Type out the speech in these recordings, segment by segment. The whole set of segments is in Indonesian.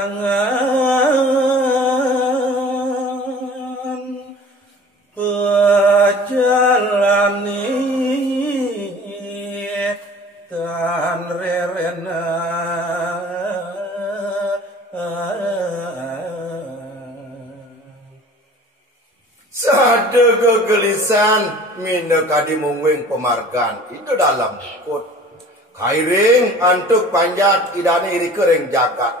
tangan pejalani tan rerena Sada gegelisan mina kadi mungwing pemargan itu dalam kut kairing antuk panjat idane iri kering jagat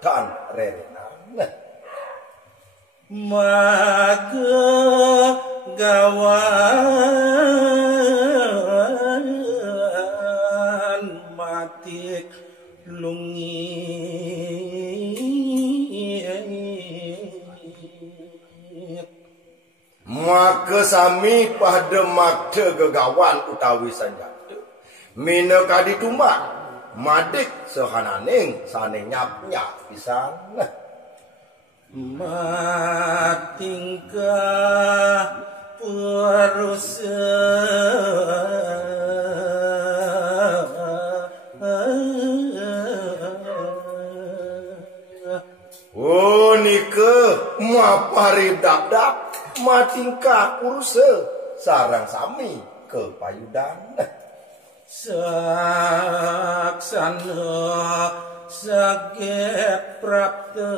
dan rerena maka gawan matik lungi maka sami pada makte gegawan utawi sanjata mina kadi tumbak madik sehananing sane nyap-nyap pisan matingkah perusa oh nika mapari dak-dak matingkah uruse sarang sami ke payudan saksana saget prapta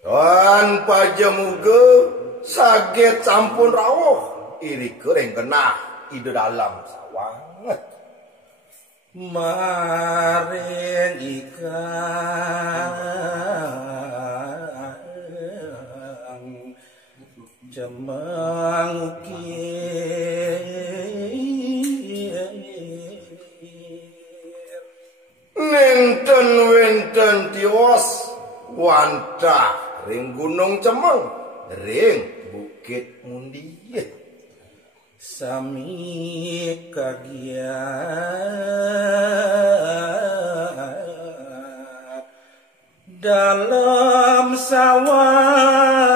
dan pajamuga saget sampun rawuh iri kering kenah ide dalam sawang maring ikang jemang ukir nenten wenten tiwas wantah ring gunung cemeng ring bukit mundi sami kagiat dalam sawang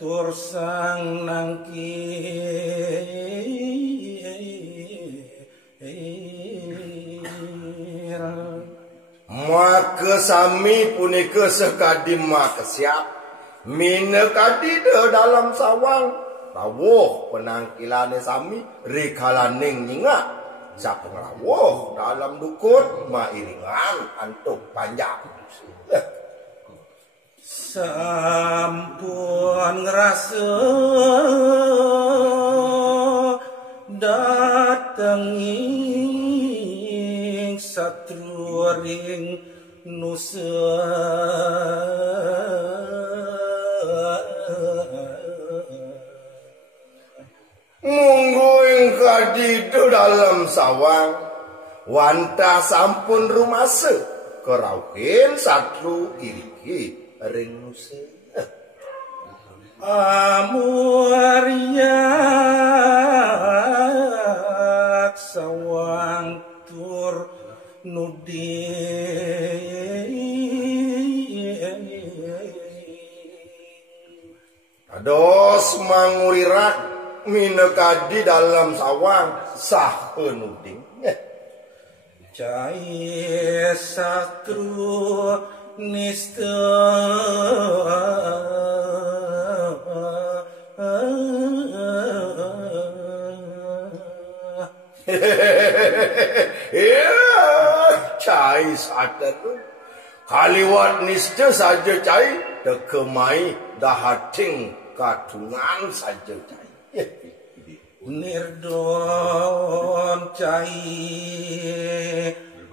tursang nangkir maka sami punika sekadim maka siap mina kadi dalam sawang rawuh penangkilane sami rikalaning nyingak sapeng rawuh dalam dukut mairingan antuk panjang sampun ngerasa datenging satru ring nusa mungguing kadi dalam sawang wanta sampun rumase kerauhin satru iriki ring nusa amuriak sawang tur nudi ados mangurirak mina kadi dalam sawang sah penuding cai satru nista cai satru kaliwat nista saja cai dekemai dahating katungan saja cai nirdon cai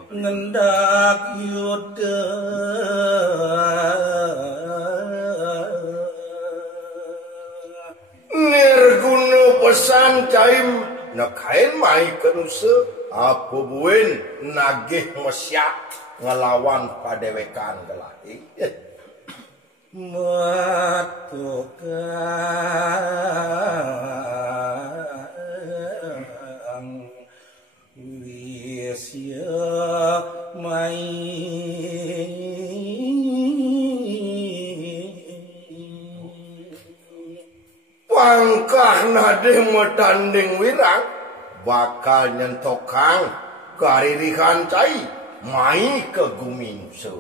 ngendak yuda nirguna pesan cai nakain mai kenusa apa buin nagih mesyak ngelawan padewekan gelati matukang wisya mai pangkah nadeh metanding wirang bakal nyentokang karirihan cai mai ke gumingse.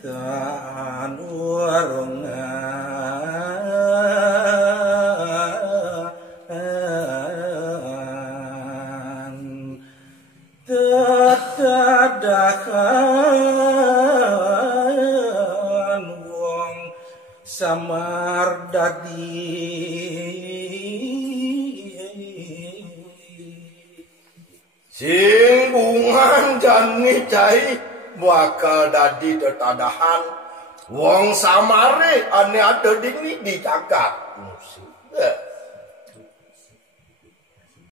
Tan warongan tetadakan wong samar dadi sing bungan jani cai bakal dadi tetadahan wong samare ane ada dini di jagat